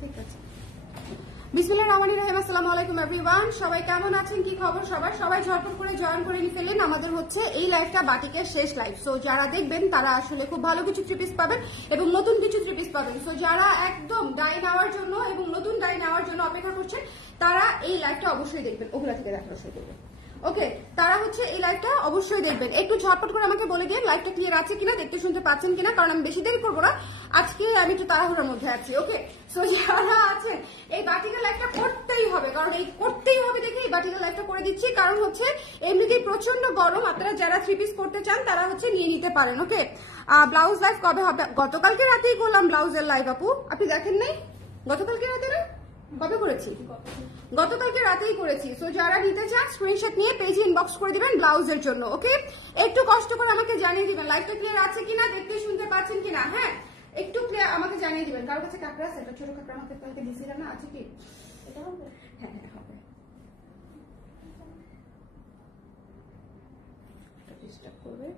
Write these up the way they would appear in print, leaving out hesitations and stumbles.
ঠিক আছে। বিসমিল্লাহির রহমানির রহিম। আসসালামু আলাইকুম এভরিওয়ান, সবাই কেমন আছেন, কি খবর সবার? সবাই ঝটপট করে জয়েন করে নিয়ে ফেললেন। আমাদের হচ্ছে এই লাইভটা বাটিকের শেষ লাইভ। সো যারা দেখবেন তারা আসলে খুব ভালো কিছু থ্রি পিস পাবেন এবং নতুন কিছু থ্রি পিস পাবেন। সো যারা একদম ডাই নেওয়ার জন্য এবং নতুন ডাই নেওয়ার জন্য অপেক্ষা করছেন তারা এই লাইভটা অবশ্যই দেখবেন। ওগুলা থেকে দেখানো শুরু করবেন। ওকে, তারা হচ্ছে এই লাইভটা অবশ্যই দেখবেন। একটু ঝটপট করে আমাকে বলে দিন লাইভটা ক্লিয়ার আছে কিনা, দেখতে শুনতে পাচ্ছেন কিনা, কারণ আমি বেশি দেরি করবো না, আজকে আমি একটু তাড়াহুড়োর মধ্যে আছি। ওকে, সো যারা আছেন এই বাটিকা লাইভটা করতেই হবে, কারণ এই করতেই হবে দেখে এই বাটিকা লাইভটা করে দিচ্ছি। কারণ হচ্ছে এমনিতেই প্রচন্ড গরম, আপনারা যারা থ্রি পিস করতে চান তারা হচ্ছে নিয়ে নিতে পারেন। ওকে, ব্লাউজ লাইভ কবে হবে? গতকালকে রাতেই করলাম ব্লাউজের লাইভ। আপু আপনি দেখেন নাই? গতকালকে রাতে না, কবে করেছি? গতকালকে রাতেই করেছি। সো যারা নিতে চান স্ক্রিনশট নিয়ে পেজে ইনবক্স করে দিবেন ব্লাউজের জন্য। ওকে, একটু কষ্ট করে আমাকে জানিয়ে দিবেন লাইভটা ক্লিয়ার আছে কিনা, দেখতে শুনতে পাচ্ছেন কিনা। হ্যাঁ, একটু ক্লিয়ার আমাকে জানিয়ে দিবেন। কারোর কাছে কাঁকড়া আছে? একটা ছোট কাঁকড়া আমাকে কালকে দিয়েছিল না, আছে কি? এটা হবে? হ্যাঁ হ্যাঁ হবে। ডিস্টার্ব করবে।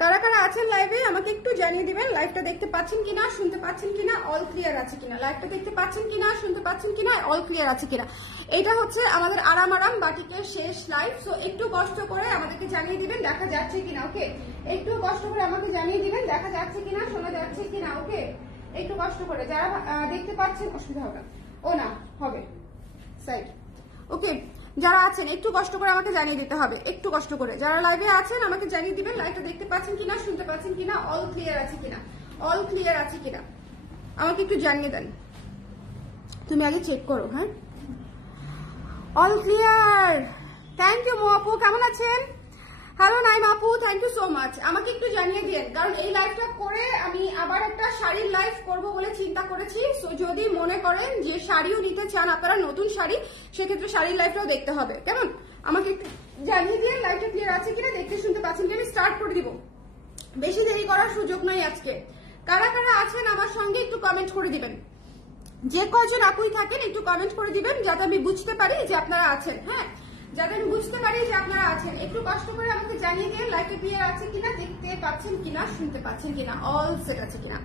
কারা কারা আছেন লাইভে আমাকে একটু জানিয়ে দিবেন লাইভটা দেখতে পাচ্ছেন কিনা, শুনতে পাচ্ছেন কিনা, অল ক্লিয়ার আছে কিনা। লাইভটা দেখতে পাচ্ছেন কিনা, শুনতে পাচ্ছেন কিনা, অল ক্লিয়ার আছে কিনা। এটা হচ্ছে আমাদের আরাম আরাম বাটিকের শেষ লাইভ। সো একটু কষ্ট করে আমাদেরকে জানিয়ে দিবেন দেখা যাচ্ছে কিনা। ওকে, একটু কষ্ট করে আমাকে জানিয়ে দিবেন দেখা যাচ্ছে কিনা, শোনা যাচ্ছে কিনা। ওকে, একটু কষ্ট করে যারা দেখতে পাচ্ছেন, অসুবিধা হবে ও না, হবে সাইড। ওকে, যারা আছেন একটু কষ্ট করে আমাকে জানিয়ে দিতে হবে, একটু কষ্ট করে। যারা লাইভে আছেন আমাকে জানিয়ে দিবেন লাইভটা দেখতে পাচ্ছেন কিনা, শুনতে পাচ্ছেন কিনা, অল ক্লিয়ার আছে কিনা, অল ক্লিয়ার আছে কিনা আমাকে একটু জানিয়ে দেন। তুমি আগে চেক করো। হ্যাঁ, অল ক্লিয়ার। থ্যাংক ইউ মো আপু, কেমন আছেন? হ্যালো নাইম আপু, থ্যাংক ইউ সো মাচ। আমাকে একটু জানিয়ে দিন, কারণ এই লাইভটা করে আমি আবার একটা শাড়ির লাইভ করব বলে চিন্তা করেছি। সো যদি মনে করেন যে শাড়িও নিতে চান আপনারা, নতুন শাড়ি, সেক্ষেত্রে শাড়ির লাইভটাও দেখতে হবে। কেমন, আমাকে একটু জানিয়ে দিন লাইভটা ক্লিয়ার আছে কিনা, দেখতে শুনতে পাচ্ছেন কি। আমি স্টার্ট করে দিব, বেশি দেরি করার সুযোগ নাই আজকে। কারা কারা আছেন আমার সঙ্গে একটু কমেন্ট করে দিবেন। যে কয়জন আপুই থাকেন একটু কমেন্ট করে দিবেন, যাতে আমি বুঝতে পারি যে আপনারা আছেন। হ্যাঁ, যাতে আমি বুঝতে পারি যে আপনারা আছেন। একটু কষ্ট করে আমাকে জানিয়ে দিন লাইভটা ক্লিয়ার আছে কিনা, দেখতে পাচ্ছেন কিনা, শুনতে পাচ্ছেন কিনা, অল সেট আছে কিনা।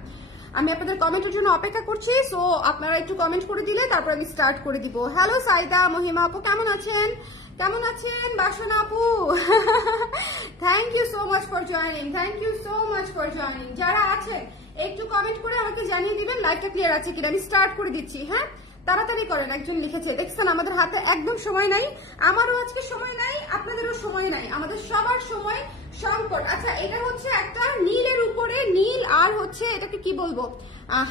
আমি আপনাদের কমেন্টের জন্য অপেক্ষা করছি। সো আপনারা একটু কমেন্ট করে দিলে তারপর আমি স্টার্ট করে দিব। হ্যালো সাইদা, মহিমা আপু কেমন আছেন? কেমন আছেন বাসনা আপু? Thank you so much for joining, thank you so much for joining. যারা আছেন একটু কমেন্ট করে আমাকে জানিয়ে দিবেন লাইভটা ক্লিয়ার আছে কিনা। আমি স্টার্ট করে দিচ্ছি। হ্যাঁ, তাড়াতাড়ি করেন। একজন লিখেছে, দেখছেন আমাদের হাতে একদম সময় নাই, আমারও আজকে সময় নাই, আপনাদেরও সময় নাই, আমাদের সবার সময় সংকট। আচ্ছা, এটা হচ্ছে একটা নীলের উপরে, নীল আর হচ্ছে এটাকে কি বলবো,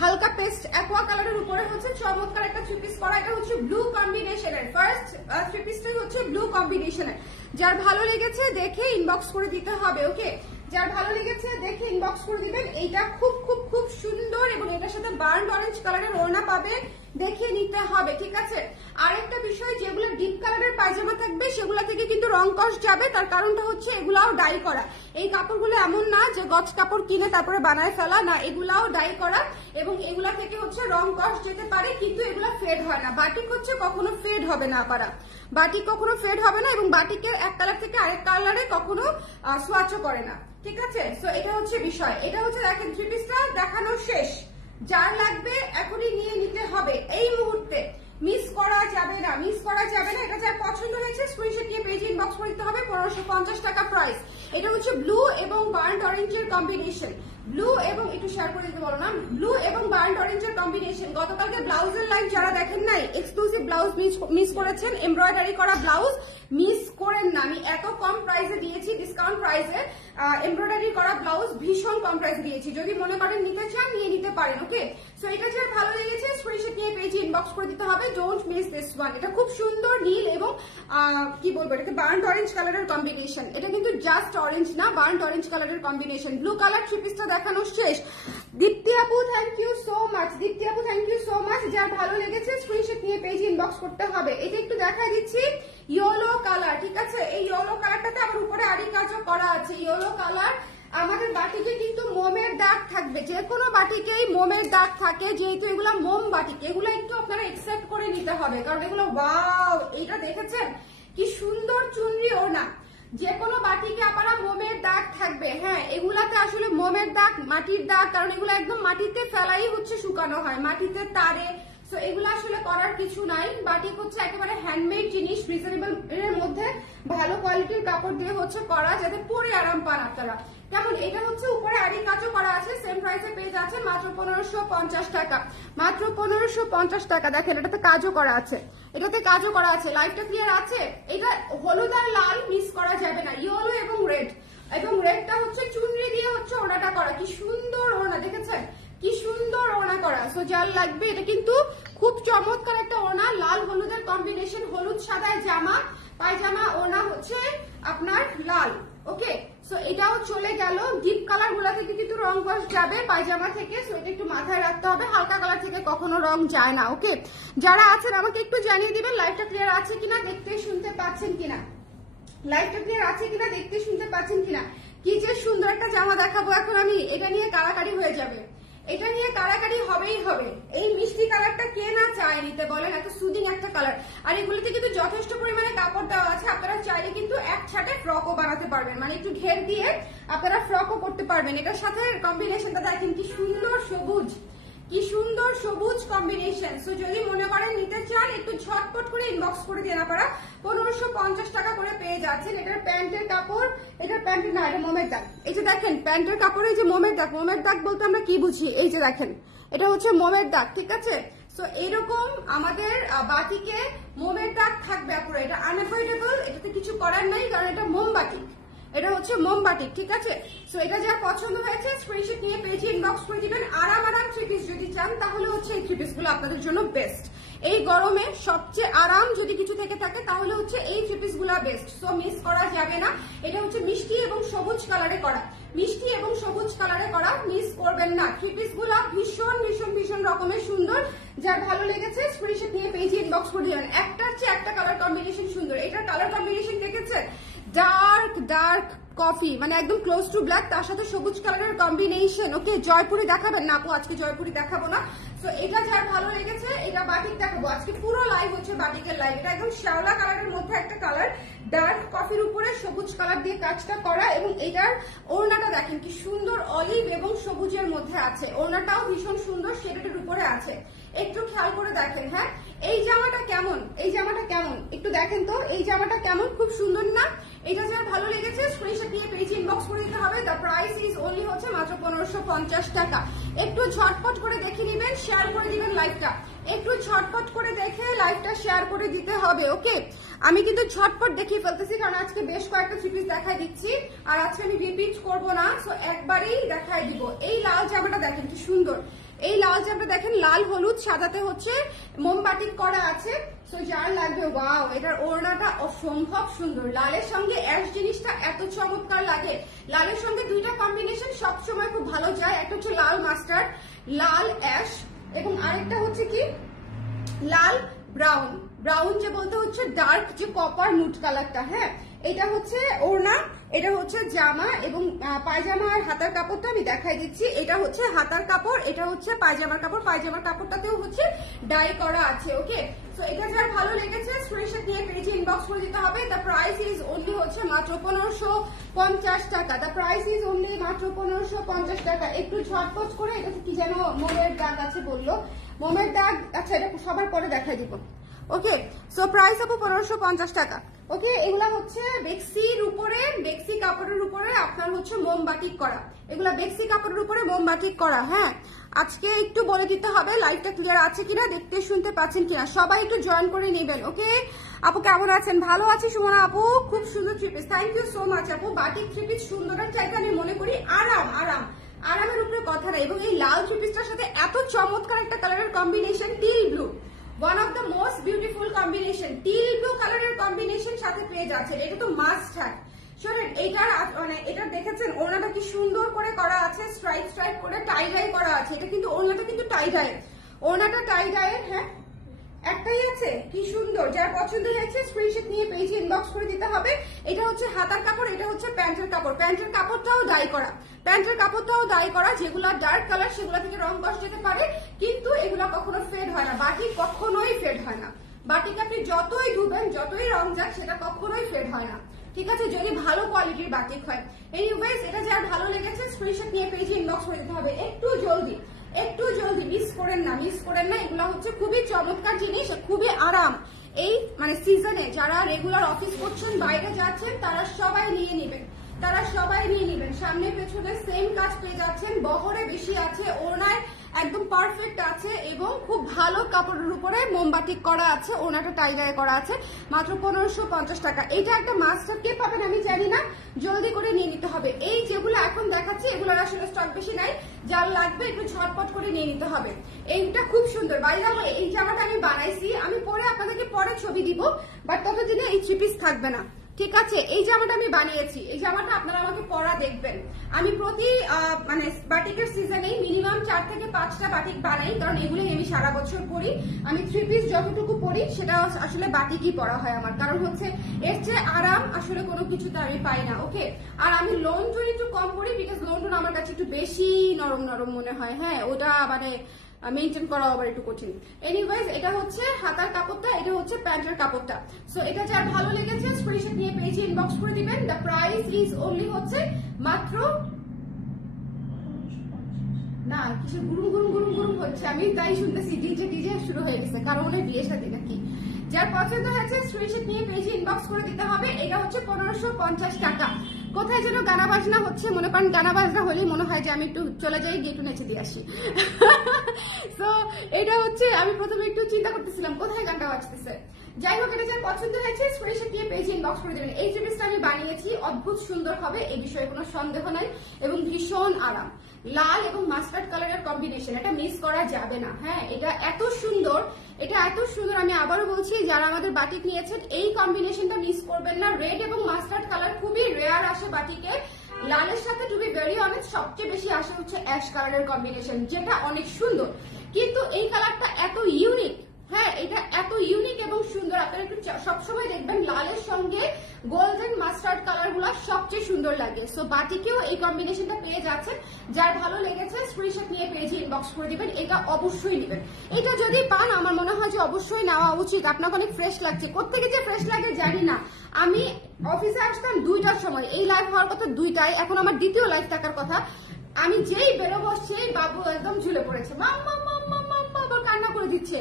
হালকা পেস্ট অ্যাকোয়া কালারের উপরে হচ্ছে চমৎকার একটা থ্রি পিস করা। এটা হচ্ছে ব্লু কম্বিনেশনের, ফার্স্ট থ্রি পিসটাই হচ্ছে ব্লু কম্বিনেশনের। যার ভালো লেগেছে দেখে ইনবক্স করে দিতে হবে। ওকে, যার ভালো লেগেছে দেখে ইনবক্স করে দিবেন। এইটা খুব খুব খুব সুন্দর এবং এটার সাথে বার্ন অরেঞ্জ কালারের ওড়না পাবেন, দেখে নিতে হবে। ঠিক আছে, আরেকটা বিষয়, যেগুলো ডিপ কালারের পায়জামা থাকবে সেগুলো থেকে কিন্তু রং কস যাবে। তার কারণটা হচ্ছে এগুলাও ডাই করা। এই কাপড়গুলো এমন না যে গজ কাপড় কিনে তারপরে বানায় ফেলা, না, এগুলাও ডাই করা এবং এগুলা থেকে হচ্ছে রং কস যেতে পারে, কিন্তু এগুলা ফেড হয় না। বাটিক হচ্ছে কখনো ফেড হবে না পারা, বাটিক কখনো ফেড হবে না এবং বাটিকের এক কালার থেকে আরেক কালারে কখনো সোয়াচও করে না। ঠিক আছে, সো এটা হচ্ছে বিষয়। এটা হচ্ছে দেখেন থ্রি পিসটা দেখানো শেষ। যার লাগবে এখনই নিয়ে নিতে হবে এই মুহূর্তে, মিস করা যাবে না, মিস করা যাবে না। এটা যার পছন্দ হয়েছে স্ক্রিনশট নিয়ে পেজে ইনবক্স করে দিতে হবে। 1550 টাকা প্রাইস। এটা হচ্ছে ব্লু এবং বার্ন্ড অরেঞ্জের কম্বিনেশন, ব্লু এবং একটু শেয়ার করে দিতে বলো না, ব্লু এবং বার্ন্ড অরেঞ্জের কম্বিনেশন। গতকালকে ব্লাউজের লাইভ যারা দেখেন নাই, এক্সক্লুসিভ ব্লাউজ মিস করেছেন, এমব্রয়ডারি করা ব্লাউজ মিস করেন না। আমি এত কম প্রাইসে দিয়েছি, ডিসকাউন্ট প্রাইসে এমব্রয়ডারি করা ব্লাউজ ভীষণ কম প্রাইসে দিয়েছি। যদি মনে করেন নিতে চান নিয়ে নিতে পারেন। ওকে, সো এটা যার ভালো লেগেছে স্ক্রিনশট নিয়ে পেজে ইনবক্স করে দিতে হবে। Don't miss this one. এটা খুব সুন্দর নীল এবং কি বলবো, এটাকে বার্ন্ড অরেঞ্জ কালারের কম্বিনেশন। এটা কিন্তু জাস্ট অরেঞ্জ না, বার্ন্ড অরেঞ্জ কালারের কম্বিনেশন। ব্লু কালার থ্রি পিসটা দেখানো শেষ। দীপ্তি আপু থ্যাংক ইউ সো মাচ, দীপ্তি আপু থ্যাংক ইউ সো মাচ। যার ভালো লেগেছে স্ক্রিনশট নিয়ে পেজে ইনবক্স করতে হবে। এটা একটু দেখা দিচ্ছি, ইয়েলো কালার। ঠিক আছে, এই ইয়েলো কালারটাতে আমার উপরে আরি কাজও করা আছে। ইয়েলো কালার আমাদের বাটিকে কিন্তু মোমের দাগ থাকবে, যে কোনো বাটিকেই মোমের দাগ থাকে, যেহেতু এগুলো মোম বাটিক, এগুলো একটু আপনারা একসেপ্ট করে নিতে হবে, কারণ এগুলো ওয়াও, এইটা দেখেছেন কি সুন্দর চুনরি ওড়না। যে কোনো বাটিকে আপনারা মোমের দাগ থাকবে। হ্যাঁ, এগুলাতে আসলে মোমের দাগ, মাটির দাগ, কারণ এগুলো একদম মাটিতে ফেলাই হচ্ছে শুকানো হয়, মাটিতে তারে। সো এগুলো আসলে করার কিছু নাই। বাটিক হচ্ছে একেবারে হ্যান্ডমেড জিনিস, রিজনেবল এর মধ্যে ভালো কোয়ালিটির কাপড় দিয়ে হচ্ছে করা, যাতে পরে আরাম পান আপনারা। কেমন, এটা হচ্ছে উপরে আড়ি কাজও করা আছে, সেম প্রাইসে পেয়ে যাচ্ছে মাত্র 1550 টাকা, মাত্র 1550 টাকা। দেখেন এটাতে কাজও করা আছে, এটাতে কাজও করা আছে। লাইফটা ক্লিয়ার আছে? এটা হলুদ আর লাল মিস করা যাবে না, ইয়েলো এবং রেড, এবং রেডটা হচ্ছে চুনরি দিয়ে হচ্ছে ওড়নাটা করা। কি সুন্দর ওড়না, দেখেছেন কি সুন্দর ওড়না করা। সো যার লাগবে, এটা কিন্তু খুব চমৎকার একটা ওড়না, লাল হলুদের কম্বিনেশন, হলুদ সাদায় জামা, পায়জামা, ওড়না হচ্ছে আপনার লাল। ওকে, সো এটাও চলে গেল। ডিপ কালার গুলা থেকে কিন্তু রং কস যাবে পায়জামা থেকে, সো এটা একটু মাথায় রাখতে হবে, হালকা কালার থেকে কখনো রং যায় না। ওকে, যারা আছেন আমাকে একটু জানিয়ে দিবেন লাইভটা ক্লিয়ার আছে কিনা, দেখতে শুনতে পাচ্ছেন কিনা, লাইভটা ক্লিয়ার আছে কিনা, দেখতে শুনতে পাচ্ছেন কিনা। কি যে সুন্দর একটা জামা দেখাবো এখন আমি, এটা নিয়ে কারাকারি হয়ে যাবে, এটা নিয়ে কারাকারি হবেই হবে। এই মিষ্টি কালারটা কে না চায় নিতে বলেন, এত সুদিং একটা কালার। আর এগুলিতে কিন্তু যথেষ্ট পরিমাণে কাপড় দেওয়া আছে, আপনারা চাইলে কিন্তু এক ছাটে ফ্রকও বানাতে পারবেন, মানে একটু ঘের দিয়ে আপনারা ফ্রকও করতে পারবেন। এটার সাথে কম্বিনেশনটা দেখেন কি সুন্দর সবুজ, কি সুন্দর সবুজ কম্বিনেশন। সো যদি মনে করেন নিতে চান, একটু ঝটপট করে ইনবক্স করে দিয়ে আপনারা 1550 টাকা করে পেয়ে যাচ্ছেন। এটার প্যান্টের কাপড়, এটার প্যান্টের না, এটা মোমের দাগ। এই যে দেখেন প্যান্টের কাপড়ে এই যে মোমের দাগ, মোমের দাগ বলতে আমরা কি বুঝি, এই যে দেখেন এটা হচ্ছে মোমের দাগ, ঠিক আছে। সো এরকম আমাদের বাটিকে মোমের দাগ থাকবে আপুরা, এটা আনএভয়েডেবল, এটাতে কিছু করার নাই, কারণ এটা মোমবাটি, এটা হচ্ছে মোমবাটি, ঠিক আছে। সো এটা যার পছন্দ হয়েছে স্ক্রিনশট নিয়ে পেজে ইনবক্স করে দিবেন। আরাম থ্রি পিস যদি চান, তাহলে হচ্ছে এই থ্রি পিস গুলো আপনাদের জন্য বেস্ট। এই গরমে সবচেয়ে আরাম যদি কিছু থেকে থাকে, তাহলে হচ্ছে এই থ্রি পিস গুলা বেস্ট। সো মিস করা যাবে না। এটা হচ্ছে মিষ্টি এবং সবুজ কালারে করা, মিষ্টি এবং সবুজ কালারে করা, মিস করবেন না। থ্রি পিস গুলা ভীষণ ভীষণ ভীষণ রকমের সুন্দর। যার ভালো লেগেছে স্ক্রিনশট নিয়ে পেজে ইনবক্স করে দিবেন। একটার চেয়ে একটা কালার কম্বিনেশন সুন্দর। এটার কালার কম্বিনেশন দেখেছে, ডার্ক ডার্ক কফি, মানে একদম ক্লোজ টু ব্ল্যাক, তার সাথে সবুজ কালারের কম্বিনেশন। ওকে, জয়পুরি দেখাবেন না আপু, আজকে জয়পুরি দেখাবো না। তো এটা যার ভালো লেগেছে, এটা বাটিক দেখাবো আজকে। পুরো লাইভ হচ্ছে বাটিকের লাইভ। এটা একদম শ্যাওলা কালারের মধ্যে একটা কালার, ডার্ক কফির উপরে সবুজ কালার দিয়ে কাজটা করা, এবং এটার ওড়নাটা দেখেন কি সুন্দর, অলিভ এবং সবুজের মধ্যে আছে। ওড়নাটাও ভীষণ সুন্দর, শেডের উপরে আছে, একটু খেয়াল করে দেখেন। হ্যাঁ, এই জামাটা কেমন, এই জামাটা কেমন একটু দেখেন তো, এই জামাটা কেমন, খুব সুন্দর না? এটা যার ভালো লেগেছে স্ক্রিনশট নিয়ে পেজে ইনবক্স করে দিতে হবে। দ্য প্রাইস ইজ অনলি হচ্ছে মাত্র 1550 টাকা। একটু ঝটপট করে দেখে নেবেন, শেয়ার করে দিবেন লাইভটা, একটু ঝটপট করে দেখে লাইভটা শেয়ার করে দিতে হবে। ওকে, আমি কিন্তু ঝটপট দেখিয়ে ফেলতেছি, কারণ আজকে বেশ কয়েকটা থ্রি পিস দেখাই দিচ্ছি, আর আজকে আমি রিপিট করব না, সো একবারেই দেখাই দিব। এই লাল জামাটা দেখেন কি সুন্দর, এই লাল জামাটা দেখেন, লাল হলুদ সাদাতে হচ্ছে মোমবাটিক করা আছে। সো যার লাগবে, ওয়াও, এটার ওড়নাটা অসম্ভব সুন্দর। লালের সঙ্গে অ্যাশ জিনিসটা এত চমৎকার লাগে। লালের সঙ্গে দুইটা কম্বিনেশন সবসময় খুব ভালো যায়, একটা হচ্ছে লাল মাস্টার্ড, লাল অ্যাশ, এবং আরেকটা হচ্ছে কি লাল ব্রাউন। ব্রাউন যে বলতে হচ্ছে ডার্ক যে কপার মুড কালারটা। হ্যাঁ, এটা হচ্ছে ওড়না, এটা হচ্ছে জামা, এবং পায়জামা আর হাতার কাপড়টা আমি দেখাই দিচ্ছি। এটা হচ্ছে হাতার কাপড়, এটা হচ্ছে পায়জামার কাপড়, পায়জামার কাপড়টাতেও হচ্ছে ডাই করা আছে। ওকে, সো এটা যার ভালো লেগেছে স্ক্রিনশট নিয়ে পেজে ইনবক্স করে দিতে হবে। দ্য প্রাইস ইজ অনলি হচ্ছে মাত্র 1550 টাকা। দ্য প্রাইস ইজ অনলি মাত্র 1550 টাকা। একটু ঝটপট করে, এটা কি যেন মোমের দাগ আছে বললো, মোমের দাগ, আচ্ছা এটা সবার পরে দেখাই দিব। ওকে, সো প্রাইস আপু 1550 টাকা। ওকে, এগুলা হচ্ছে বেক্সির উপরে, বেক্সি কাপড়ের উপরে আপনার হচ্ছে মোমবাটিক করা, এগুলা বেক্সি কাপড়ের উপরে মোমবাটিক করা। হ্যাঁ, আজকে একটু বলে দিতে হবে লাইভটা ক্লিয়ার আছে কিনা, দেখতে শুনতে পাচ্ছেন কিনা, সবাই একটু জয়েন করে নেবেন। ওকে আপু, কেমন আছেন? ভালো আছি সুমনা আপু, খুব সুন্দর three piece, thank you so much আপু। বাটিক থ্রি পিস সুন্দরের চাইতে আমি মনে করি আরাম, আরাম আরামের উপরে কথা নাই। এবং এই লাল থ্রি পিসটার সাথে এত চমৎকার একটা কালারের combination, teal blue, one of the most beautiful combination, teal blue কালারের কম্বিনেশন সাথে পেয়ে যাচ্ছে, এটা তো মাস্ট হ্যাভ। শোনেন, এইটার মানে এটা দেখেছেন ওড়নাটা কি সুন্দর করে করা আছে, স্ট্রাইপ স্ট্রাইপ করে টাই ডাই করা আছে। এটা কিন্তু ওড়নাটা কিন্তু টাই ডাই, ওড়নাটা টাই ডাই। হ্যাঁ, একটাই আছে, কি সুন্দর। যার পছন্দ হয়েছে স্ক্রিনশট নিয়ে পেজে ইনবক্স করে দিতে হবে। এটা হচ্ছে হাতার কাপড়, এটা হচ্ছে প্যান্টের কাপড়, প্যান্টের কাপড়টাও ডাই করা, প্যান্টের কাপড়টাও ডাই করা। যেগুলা ডার্ক কালার সেগুলা থেকে রং কষ যেতে পারে, কিন্তু এগুলা কখনো ফেড হয় না, বাটিক কখনোই ফেড হয় না। বাটিক আপনি যতই ধুবেন, যতই রং যাক, সেটা কখনোই ফেড হয় না। ঠিক আছে, যদি ভালো কোয়ালিটির বাটিক হয়। এনিওয়েজ, এটা যার ভালো লেগেছে স্ক্রিনশট নিয়ে পেজে ইনবক্স করে দিতে হবে। একটু জলদি মিস করেন না। এগুলো হচ্ছে খুবই চমৎকার জিনিস, খুবই আরাম। এই মানে সিজনে যারা রেগুলার অফিস করছেন, বাইরে যাচ্ছেন, তারা সবাই নিয়ে নেবেন। সামনে পেছনে সেম কাজ পেয়ে যাচ্ছেন, বহরে বেশি আছে, ওড়নায় একদম পারফেক্ট আছে এবং খুব ভালো কাপড়ের উপরে মোমবাটিক করা আছে, ওড়নাটা টাই গায়ে করা আছে, মাত্র 1550 টাকা। এটা একটা মাস্টার কে পাবেন আমি জানি না, জলদি করে নিয়ে নিতে হবে। এই যেগুলো এখন দেখাচ্ছি এগুলোর আসলে স্টক বেশি নাই, যার লাগবে একটু ঝটপট করে নিয়ে নিতে হবে। এইটা খুব সুন্দর। বাই দ্য ওয়ে, এই জামাটা আমি বানাইছি, আমি পরে আপনাদেরকে পরে ছবি দিব, বাট ততদিনে এই 3 পিস থাকবে না, ঠিক আছে। এই জামাটা আমি বানিয়েছি, এই জামাটা আপনারা আমাকে পরা দেখবেন। আমি প্রতি মানে বাটিকের সিজনেই মিনিমাম 4 থেকে 5টা বাটিক বানাই, কারণ এগুলোই আমি সারা বছর পরি। আমি 3 পিস যতটুকু পরি সেটা আসলে বাটিকই পরা হয় আমার, কারণ হচ্ছে এর চেয়ে আরাম আসলে কোনো কিছুতে আমি পাই না। ওকে, আর আমি লোন টোন একটু কম পরি, বিকজ লোন টোন আমার কাছে একটু বেশি নরম মনে হয়। হ্যাঁ, ওটা মানে মেনটেন করা আবার একটু কঠিন। এনিওয়েজ, এটা হচ্ছে হাতার কাপড়টা, এটা হচ্ছে প্যান্টের কাপড়টা। সো এটা যার ভালো লেগেছে স্ক্রিনশট নিয়ে পেজে ইনবক্স করে দিবেন। দ্য প্রাইস ইজ অনলি হচ্ছে মাত্র না, কিছু গুরুম হচ্ছে, আমি তাই শুনতেছি ডিজে শুরু হয়ে গেছে, কারণ ওদের বিয়ে শাদী নাকি। যার পছন্দ হয়েছে স্ক্রিনশট নিয়ে পেজে ইনবক্স করে দিতে হবে। এটা হচ্ছে 1550 টাকা। কোথায় যেন গানা বাজনা হচ্ছে, মনে করেন গানা বাজনা হলেই মনে হয় যে আমি একটু চলে যাই, গিয়ে একটু নেচে দিয়ে আসি। তো এটা হচ্ছে, আমি প্রথমে একটু চিন্তা করতেছিলাম কোথায় গানটা বাজতেছে। যাই হোক, এটা যার পছন্দ হয়েছে স্ক্রিনশট নিয়ে পেজে ইনবক্স করে দেবেন। এই জিনিসটা আমি বানিয়েছি, অদ্ভুত সুন্দর হবে, এই বিষয়ে কোনো সন্দেহ নাই, এবং ভীষণ আরাম। লাল এবং মাস্টার্ড কালারের কম্বিনেশন, এটা মিস করা যাবে না। হ্যাঁ, এটা এত সুন্দর, আমি আবারও বলছি, যারা আমাদের বাটিক নিয়েছেন এই কম্বিনেশনটা মিস করবেন না। রেড এবং মাস্টার্ড কালার খুবই রেয়ার আসে বাটিকে। লালের সাথে টু বি ভেরি অনেস্ট সবচেয়ে বেশি আসে হচ্ছে অ্যাশ কালারের কম্বিনেশন, যেটা অনেক সুন্দর, কিন্তু এই কালারটা এত ইউনিক। হ্যাঁ, এটা এত ইউনিক এবং সুন্দর। আপনারা একটু সবসময় দেখবেন লালের সঙ্গে গোল্ডেন মাস্টার্ড কালার গুলা সবচেয়ে সুন্দর লাগে। সো বাটিকেও এই কম্বিনেশনটা পেয়ে যাচ্ছেন। যার ভালো লেগেছে স্ক্রিনশট নিয়ে পেজে ইনবক্স করে দিবেন, এটা অবশ্যই নেবেন। এটা যদি পান, আমার মনে হয় যে অবশ্যই নেওয়া উচিত। আপনাকে অনেক ফ্রেশ লাগছে, কোত্থেকে যে ফ্রেশ লাগে জানি না। আমি অফিসে আসতাম 2টার সময়, এই লাইভ হওয়ার কথা 2টায়, এখন আমার দ্বিতীয় লাইভ থাকার কথা। আমি যেই বেরোবো সেই বাবু একদম ঝুলে পড়েছে, মাম্মা কান্না করে দিচ্ছে।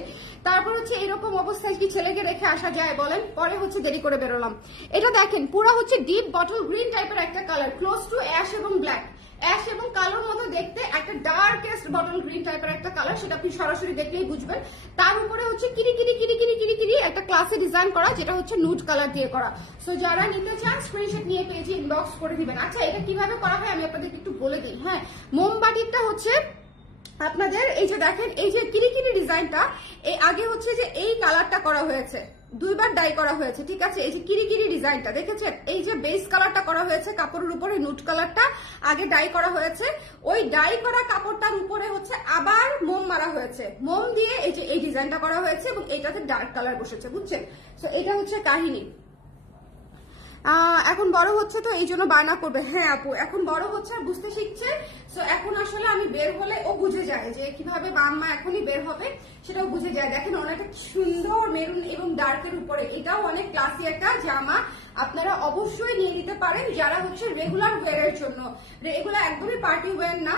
তারপর হচ্ছে এরকম অবস্থায় কি ছেলেকে রেখে আসা যায় বলেন? পরে হচ্ছে দেরি করে বেরোলাম। এটা দেখেন, পুরো হচ্ছে ডিপ বটল গ্রিন টাইপের একটা কালার, ক্লোজ টু অ্যাশ এবং ব্ল্যাক, অ্যাশ এবং কালোর মতো দেখতে, একটা ডার্কেস্ট বটল গ্রিন টাইপের একটা কালার, সেটা আপনি সরাসরি দেখলেই বুঝবেন। তার উপরে হচ্ছে কিরি একটা ক্লাসে ডিজাইন করা, যেটা হচ্ছে নুড কালার দিয়ে করা। সো যারা নিতে চান স্ক্রিনশট নিয়ে পেজে ইনবক্স করে দিবেন। আচ্ছা, এটা কিভাবে করা হয় আমি আপনাদেরকে একটু বলে দিই। হ্যাঁ, মোমবাটিকটা হচ্ছে আপনাদের এই যে দেখেন, এই যে কিরিকিরি ডিজাইনটা, এই আগে হচ্ছে যে এই কালারটা করা হয়েছে, 2বার ডাই করা হয়েছে, ঠিক আছে। এই যে কিরিকিরি ডিজাইনটা দেখেছেন, এই যে বেস কালারটা করা হয়েছে কাপড়ের উপরে, নুট কালারটা আগে ডাই করা হয়েছে, ওই ডাই করা কাপড়টার উপরে হচ্ছে আবার মোম মারা হয়েছে, মোম দিয়ে এই যে এই ডিজাইনটা করা হয়েছে, এবং এইটাতে ডার্ক কালার বসেছে, বুঝছেন। তো এটা হচ্ছে কাহিনী। এখন বড় হচ্ছে তো এই জন্য বায়না করবে। হ্যাঁ আপু, এখন বড় হচ্ছে আর বুঝতে শিখছে। সো এখন আসলে আমি বের হলে ও বুঝে যায় যে কিভাবে বাম্মা এখনই বের হবে, সেটাও বুঝে যায়। দেখেন অনেকটা সুন্দর মেরুন এবং ডার্কের উপরে, এটাও অনেক ক্লাসি একটা জামা। আপনারা অবশ্যই নিয়ে নিতে পারেন যারা হচ্ছে রেগুলার ওয়ারের জন্য। এগুলো একদমই পার্টি ওয়ার না,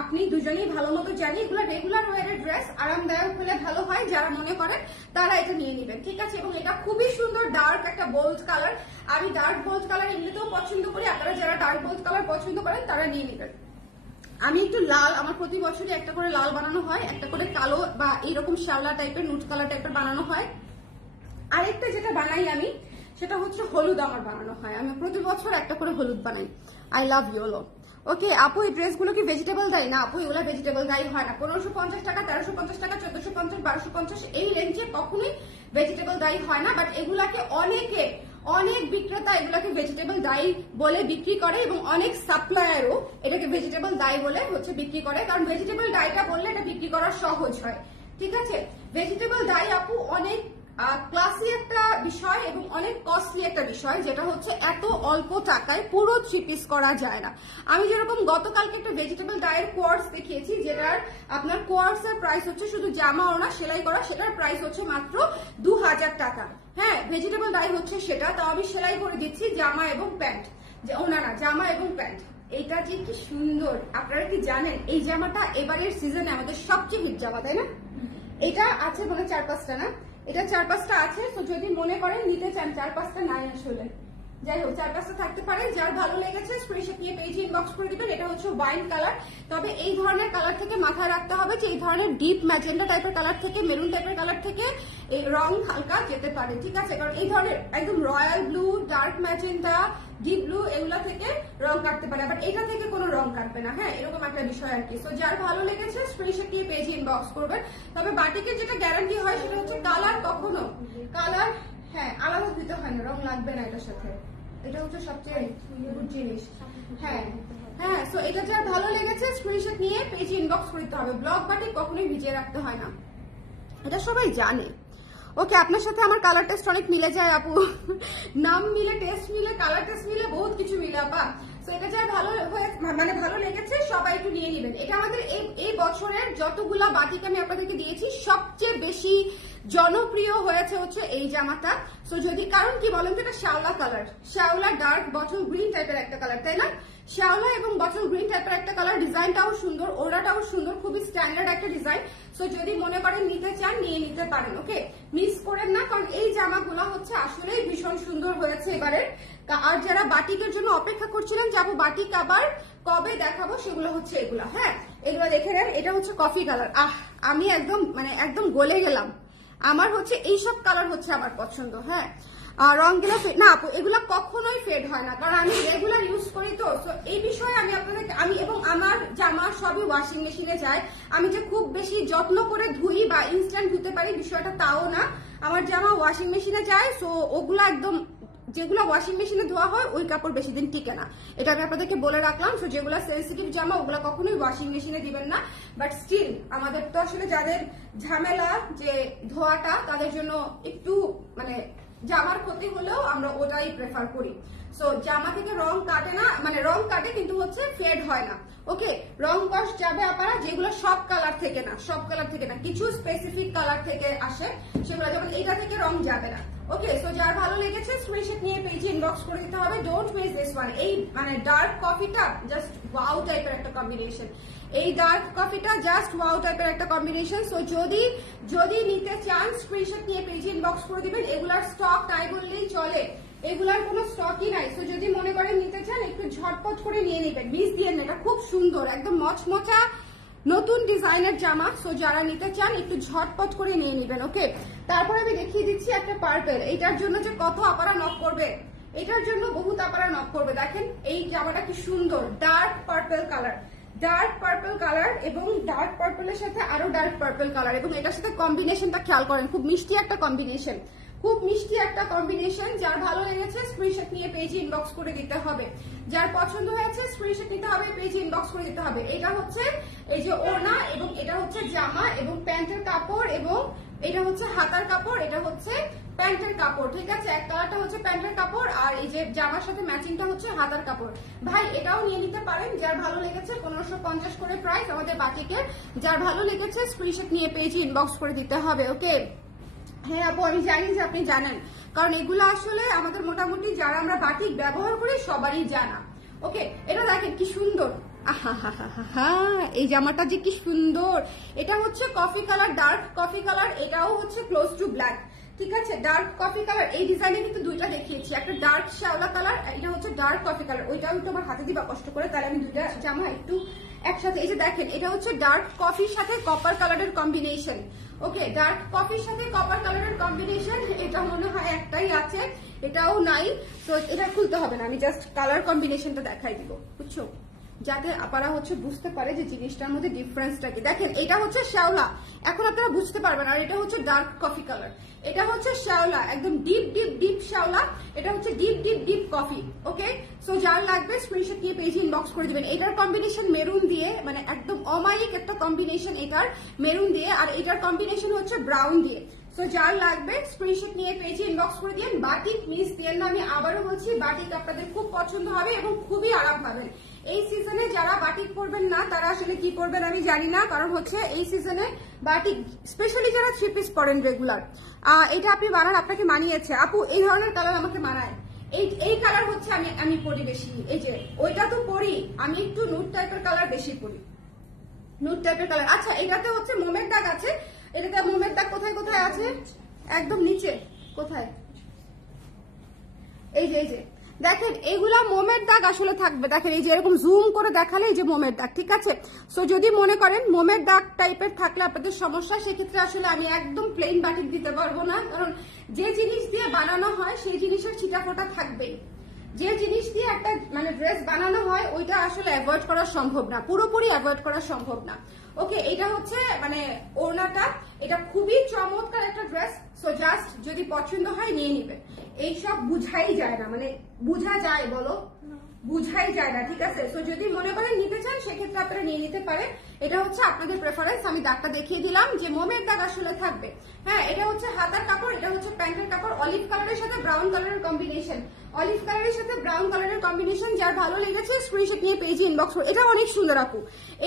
আপনি দুজনেই ভালো মতো জানি। এগুলো রেগুলার ওয়ারের ড্রেস, আরামদায়ক হলে ভালো হয়। যারা মনে করেন তারা এটা নিয়ে নেবেন, ঠিক আছে। এবং এটা খুবই সুন্দর, ডার্ক একটা বোল্ড কালার। আমি ডার্ক বোল্ড কালার এমনিতেও পছন্দ করি, আপনারা যারা ডার্ক বোল্ড কালার পছন্দ করেন তারা নিয়ে নেবেন। আমি একটু লাল, আমার প্রতি বছরই একটা করে লাল বানানো হয়, একটা করে কালো বা এইরকম শ্যাওলা টাইপের, নুট কালার টাইপের বানানো হয়। আরেকটা যেটা বানাই আমি, সেটা হচ্ছে হলুদ আমার বানানো হয়। আমি প্রতি বছর একটা করে হলুদ বানাই। I love yellow. ওকে আপু, এই ড্রেসগুলো কি ভেজিটেবল ডাই? না আপু, এগুলো ভেজিটেবল ডাই হয় না। 1550 টাকা, 1350 টাকা, 1450, 1250 এই রেঞ্জে কখনোই ভেজিটেবল ডাই হয় না। বাট এগুলাকে অনেক বিক্রেতা এগুলাকে ভেজিটেবল ডাই বলে বিক্রি করে, এবং অনেক সাপ্লায়ারও এটাকে ভেজিটেবল ডাই বলে হচ্ছে বিক্রি করে, কারণ ভেজিটেবল ডাইটা বললে এটা বিক্রি করা সহজ হয়, ঠিক আছে। ভেজিটেবল ডাই আপু অনেক ক্লাসি একটা বিষয় এবং অনেক কস্টলি একটা বিষয়, যেটা হচ্ছে এত অল্প টাকায় পুরো 3 পিস করা যায় না। আমি যেরকম গতকালকে একটা ভেজিটেবল ডাইয়ের কোয়ার্স দেখিয়েছি, যেটার আপনার কোয়ার্সের প্রাইস হচ্ছে শুধু জামা ওনা সেলাই করা, সেটার প্রাইস হচ্ছে মাত্র 2000 টাকা। হ্যাঁ, ভেজিটেবল ডাই হচ্ছে সেটা, তাও আমি সেলাই করে দিচ্ছি জামা এবং প্যান্ট, ওনা না, জামা এবং প্যান্ট। এইটা যে কি সুন্দর, আপনারা কি জানেন এই জামাটা এবারের সিজনে আমাদের সবচেয়ে হিট জামা, তাই না? এটা আছে মানে 4-5টা না, এটা 4-5টা আছে। তো যদি মনে করেন নিতে চান, 4-5টা নাই আসলে, যাই হোক 4-5টা থাকতে পারে। যার ভালো লেগেছে স্ক্রিনশট নিয়ে পেজে ইনবক্স করে দিবেন। এটা হচ্ছে ওয়াইন কালার, তবে এই ধরনের কালার থেকে মাথায় রাখতে হবে যে এই ধরনের ডিপ ম্যাজেন্ডা টাইপের কালার থেকে, মেরুন টাইপের কালার থেকে এই রং হালকা যেতে পারে, ঠিক আছে? কারণ এই ধরনের একদম royal blue, dark magenta, deep blue এগুলা থেকে রং কাটতে পারে, আবার এটা থেকে কোনো রং কাটবে না। হ্যাঁ, এরকম একটা বিষয় আর কি। তো যার ভালো লেগেছে স্ক্রিনশট নিয়ে পেজে ইনবক্স করবেন। তবে বাটিকের যেটা গ্যারান্টি হয় সেটা হচ্ছে কালার কখনো কালার হ্যাঁ আলাদা দিতে হয় না, রং লাগবে না এটার সাথে। এটা হচ্ছে সবচেয়ে গুড জিনিস। হ্যাঁ হ্যাঁ, সো এটা যার ভালো লেগেছে স্ক্রিনশট নিয়ে পেজে ইনবক্স করতে হবে। ব্লক বাটিক কখনোই ভিজিয়ে রাখতে হয় না, এটা সবাই জানে। ওকে, আপনার সাথে আমার কালার টেস্ট অনেক মিলে যায় আপু, নাম মিলে, টেস্ট মিলে, কালার টেস্ট মিলে, বহুত কিছু মিলে আপা। তো এটা যা ভালো মানে ভালো লেগেছে সবাই একটু নিয়ে নেবেন। এটা আমাদের এই বছরের যতগুলা বাটিক আমি আপনাদেরকে দিয়েছি সবচেয়ে বেশি জনপ্রিয় হয়েছে হচ্ছে এই জামাটা। তো যদি কারণ কি বলেন তো, এটা শ্যাওলা কালার, শ্যাওলা ডার্ক বটল গ্রিন টাইপের একটা কালার, তাই না? শ্যাওলা এবং বটল গ্রিন টাইপের একটা কালার, ডিজাইনটাও সুন্দর, ওড়নাটাও সুন্দর, খুবই স্ট্যান্ডার্ড একটা ডিজাইন। সো যদি মনে করেন নিতে চান নিয়ে নিতে পারেন। ওকে, মিস করেন না, কারণ এই জামাগুলো হচ্ছে আসলেই ভীষণ সুন্দর হয়েছে এবারের। আর যারা বাটিকের জন্য অপেক্ষা করছিলেন যাবো বাটিক আবার কবে দেখাবো, সেগুলো হচ্ছে এগুলা। হ্যাঁ, এগুলো দেখে নেন। এটা হচ্ছে কফি কালার। আমি একদম মানে একদম গলে গেলাম, আমার হচ্ছে এইসব কালার হচ্ছে আমার পছন্দ। হ্যাঁ, রংগুলো না আপু, এগুলো কখনোই ফেড হয় না, কারণ আমি রেগুলার ইউজ করি। তো এই বিষয়ে আমি আপনাদের এবং আমার জামা সবই ওয়াশিং মেশিনে যায়। আমি যে খুব বেশি যত্ন করে ধুই বা ইনস্ট্যান্ট ধুতে পারি বিষয়টা তাও না, আমার জামা ওয়াশিং মেশিনে যায়। সো ওগুলো একদম, যেগুলো ওয়াশিং মেশিনে ধোয়া হয় ওই কাপড় বেশি দিন টিকে না, এটা আমি আপনাদেরকে বলে রাখলাম। সো যেগুলো সেন্সিটিভ জামা ওগুলো কখনোই ওয়াশিং মেশিনে দিবেন না। বাট স্টিল আমাদের তো আসলে যাদের ঝামেলা যে ধোয়াটা, তাদের জন্য একটু মানে জামার ক্ষতি হলেও আমরা ওটাই প্রেফার করি। সো জামা থেকে রং কাটে না, মানে রং কাটে কিন্তু হচ্ছে ফেড হয় না। ওকে, রং কস যাবে আপনারা, যেগুলো সব কালার থেকে না, সব কালার থেকে না, কিছু স্পেসিফিক কালার থেকে আসে, সেগুলো যেমন এটা থেকে রং যাবে না। ওকে, সো যার ভালো লেগেছে স্ক্রিনশট নিয়ে পেজে ইনবক্স করে দিতে হবে। Don't miss this one. এই মানে ডার্ক কফিটা জাস্ট ওয়াও টাইপের একটা কম্বিনেশন, এই ডার্ক কফিটা জাস্ট ওয়াও টাইপের একটা কম্বিনেশন। সো যদি নিতে চান স্ক্রিনশট নিয়ে পেজে ইনবক্স করে দিবেন। এগুলার স্টক নাই বললেই চলে, এগুলার কোনো স্টকই নাই। সো যদি মনে করেন নিতে চান একটু ঝটপট করে নিয়ে নেবেন, মিস দিয়ে নেন। এটা খুব সুন্দর, একদম মচমচা নতুন ডিজাইনের জামা। সো যারা নিতে চান একটু ঝটপট করে নিয়ে নেবেন। ওকে, তারপর আমি দেখিয়ে দিচ্ছি একটা পার্পল। এটার জন্য যে কত আপারা নক করবে, এটার জন্য বহুত আপারা নক করবে। দেখেন এই জামাটা কি সুন্দর, dark purple colour, dark purple colour এবং ডার্ক পার্পলের সাথে আরো ডার্ক পার্পল কালার, এবং এটার সাথে কম্বিনেশনটা খেয়াল করেন, খুব মিষ্টি একটা কম্বিনেশন, খুব মিষ্টি একটা কম্বিনেশন। যার ভালো লেগেছে স্ক্রিনশট নিয়ে পেজে ইনবক্স করে দিতে হবে। যার পছন্দ হয়েছে স্ক্রিনশট নিতে হবে, পেজে ইনবক্স করে দিতে হবে। এটা হচ্ছে এই যে ওড়না, এবং এটা হচ্ছে জামা এবং প্যান্টের কাপড়, এবং এটা হচ্ছে হাতার কাপড়, এটা হচ্ছে প্যান্টের কাপড়, ঠিক আছে? এক কালারটা হচ্ছে প্যান্টের কাপড়, আর এই যে জামার সাথে ম্যাচিংটা হচ্ছে হাতার কাপড়। ভাই এটাও নিয়ে নিতে পারেন, যার ভালো লেগেছে। 1550 করে প্রাইস আমাদের বাটিকের। যার ভালো লেগেছে স্ক্রিনশট নিয়ে পেজে ইনবক্স করে দিতে হবে। ওকে, হ্যাঁ আপু আমি জানি যে আপনি জানেন, কারণ এগুলো আসলে আমাদের মোটামুটি যারা আমরা বাটিক ব্যবহার করি সবারই জানা। ওকে, এটা দেখেন কি সুন্দর, এই জামাটা যে কি সুন্দর। এটা হচ্ছে coffee colour, dark coffee colour, এটাও হচ্ছে ক্লোজ টু ব্ল্যাক, ঠিক আছে? Dark coffee colour. এই ডিজাইনে কিন্তু দুইটা দেখিয়েছি, একটা ডার্ক শ্যাওলা কালার, এটা হচ্ছে ডার্ক কফি কালার। ওইটাও একটু আমার হাতে দিবা কষ্ট করে, তাহলে আমি দুইটা জামা একটু একসাথে। এই যে দেখেন, এটা হচ্ছে ডার্ক কফির সাথে কপার কালারের কম্বিনেশন। ওকে, ডার্ক কফির সাথে কপার কালারের কম্বিনেশন, এটা মনে হয় একটাই আছে, এটাও নাই। তো এটা খুলতে হবে না, আমি জাস্ট কালার কম্বিনেশনটা দেখাই দিব, বুঝছো, যাতে আপনারা হচ্ছে বুঝতে পারে যে জিনিসটার মধ্যে ডিফারেন্সটা কি। দেখেন এটা হচ্ছে শ্যাওলা, এখন আপনারা বুঝতে পারবেন, আর এটা হচ্ছে ডার্ক কফি কালার। এটা হচ্ছে শ্যাওলা, একদম ডিপ ডিপ ডিপ শ্যাওলা, এটা হচ্ছে ডিপ ডিপ ডিপ কফি। ওকে, সো যার লাগবে স্ক্রিনশট নিয়ে পেজে ইনবক্স করে দিবেন। এটার কম্বিনেশন মেরুন দিয়ে, মানে একদম অমায়িক একটা কম্বিনেশন এটার মেরুন দিয়ে, আর এটার কম্বিনেশন হচ্ছে ব্রাউন দিয়ে। সো যার লাগবে স্ক্রিনশট নিয়ে পেজে ইনবক্স করে দিন। বাটিক মিস দিয়েন না, আমি আবারও বলছি বাটিক আপনাদের খুব পছন্দ হবে এবং খুবই আরাম পাবেন। এই সিজনে যারা বাটিক পরবেন না তারা আসলে কি করবেন আমি জানি না, কারণ হচ্ছে এই সিজনে বাটিক স্পেশালি যারা 3 পিস পরেন রেগুলার, এটা আপনি বানান, আপনাকে মানিয়েছে আপু, এই ধরনের কালার আমাকে মানায়। এই কালার হচ্ছে আমি পরি বেশি, এই যে ওইটা তো পরি, আমি একটু নুড টাইপের কালার বেশি পরি, নুড টাইপের কালার। আচ্ছা এটাতে হচ্ছে মোমের দাগ আছে, এটাতে মোমের দাগ কোথায় কোথায় আছে, একদম নিচে কোথায়, এই যে দেখেন এগুলা মোমের দাগ আসলে থাকবে, দেখেন এই যে এরকম জুম করে দেখালে এই যে মোমের দাগ, ঠিক আছে। সো যদি মনে করেন মোমের দাগ টাইপের থাকলে আপনাদের সমস্যা, সেক্ষেত্রে আসলে আমি একদম প্লেন বাটিক দিতে পারবো না, কারণ যে জিনিস দিয়ে বানানো হয় সেই জিনিসের ছিটাফোটা থাকবেই। যে জিনিস দিয়ে একটা মানে ড্রেস বানানো হয় ওইটা আসলে অ্যাভয়েড করা সম্ভব না, পুরোপুরি অ্যাভয়েড করা সম্ভব না। ওকে, এটা হচ্ছে মানে ওড়নাটা, এটা খুবই চমৎকার একটা ড্রেস। সো জাস্ট যদি পছন্দ হয় নিয়ে নিবেন, এইসব বুঝাই যায় না, মানে বুঝা যায় বলো, বুঝাই যায় না, ঠিক আছে। সো যদি মনে করেন নিতে চান সেক্ষেত্রে আপনারা নিয়ে নিতে পারেন, এটা হচ্ছে আপনাদের প্রেফারেন্স। আমি দাগটা দেখিয়ে দিলাম যে মোমের দাগ আসলে থাকবে। হ্যাঁ, এটা হচ্ছে হাতার কাপড়, এটা হচ্ছে প্যান্টের কাপড়, অলিভ কালারের সাথে ব্রাউন কালারের কম্বিনেশন, অলিভ কালারের সাথে ব্রাউন কালারের কম্বিনেশন। যার ভালো লেগেছে স্ক্রিনশট নিয়ে পেজে ইনবক্স করুন, এটা অনেক সুন্দর আপু।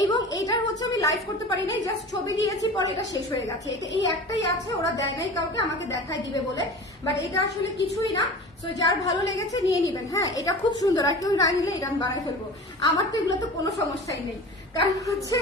এবং এটার হচ্ছে আমি লাইভ করতে পারি নাই, জাস্ট ছবি দিয়েছি, পরে এটা শেষ হয়ে গেছে। এটা এই একটাই আছে, ওরা দেয় নাই কাউকে, আমাকে দেখাই দিবে বলে, বাট এটা আসলে কিছুই না। সো যার ভালো লেগেছে নিয়ে নিবেন। হ্যাঁ, এটা খুব সুন্দর, আর কেউ না নিলে এটা আমি বানাই ফেলবো। আমার তো এগুলো তো কোনো সমস্যাই নেই, কারণ হচ্ছে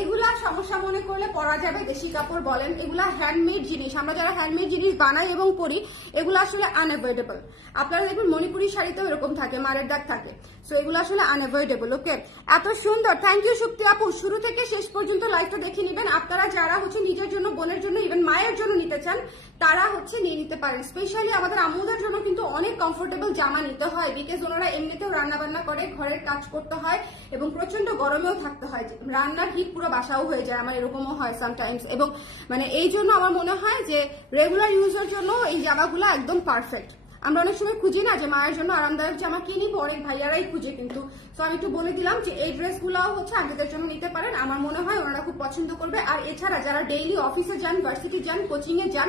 এগুলা সমস্যা মনে করলে পরা যাবে। দেশি কাপড় বলেন, এগুলা হ্যান্ডমেড জিনিস, আমরা যারা হ্যান্ডমেড জিনিস বানাই এবং পরি এগুলো আসলে আনঅ্যাভয়েডেবল। আপনারা দেখবেন মণিপুরি শাড়িতেও এরকম থাকে, মারের দাগ থাকে, সো এগুলো আসলে আনঅ্যাভয়েডেবল। ওকে, এত সুন্দর, থ্যাংক ইউ শুক্তি আপু। শুরু থেকে শেষ পর্যন্ত লাইভটা দেখে নেবেন। আপনারা যারা হচ্ছে নিজের জন্য, বোনের জন্য, ইভেন মায়ের জন্য নিতে চান তারা হচ্ছে নিয়ে নিতে পারেন। স্পেশালি আমাদের আম্মুদের জন্য কিন্তু অনেক কমফোর্টেবল জামা নিতে হয়, বিকজ ওনারা এমনিতেও রান্না বান্না করে, ঘরের কাজ করতে হয় এবং প্রচন্ড গরমেও থাকতে হয়, রান্নার হিট পুরো বাসাও হয়ে যায়, আমার এরকমও হয় সামটাইমস। এবং মানে এই জন্য আমার মনে হয় যে রেগুলার ইউজের জন্য এই জামাগুলো একদম পারফেক্ট। আমরা অনেক সময় খুঁজি না যে মায়ের জন্য আরামদায়ক জামা কি নিবো, অনেক ভাইয়ারাই খুঁজে, কিন্তু তো আমি একটু বলে দিলাম যে এই ড্রেসগুলোও হচ্ছে আন্টিদের জন্য নিতে পারেন, আমার মনে হয় ওনারা খুব পছন্দ করবে। আর এছাড়া যারা ডেইলি অফিসে যান, ভার্সিটি যান, কোচিং এ যান,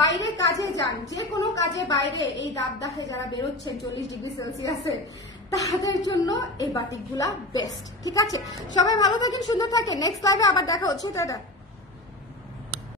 বাইরে কাজে যান, যে কোনো কাজে বাইরে এই দাবদাহে যারা বেরোচ্ছেন 40 ডিগ্রি সেলসিয়াসে, তাদের জন্য এই বাটিকগুলা বেস্ট। ঠিক আছে, সবাই ভালো থাকেন, সুন্দর থাকেন। নেক্সট লাইভে আবার দেখা হচ্ছে, টাটা।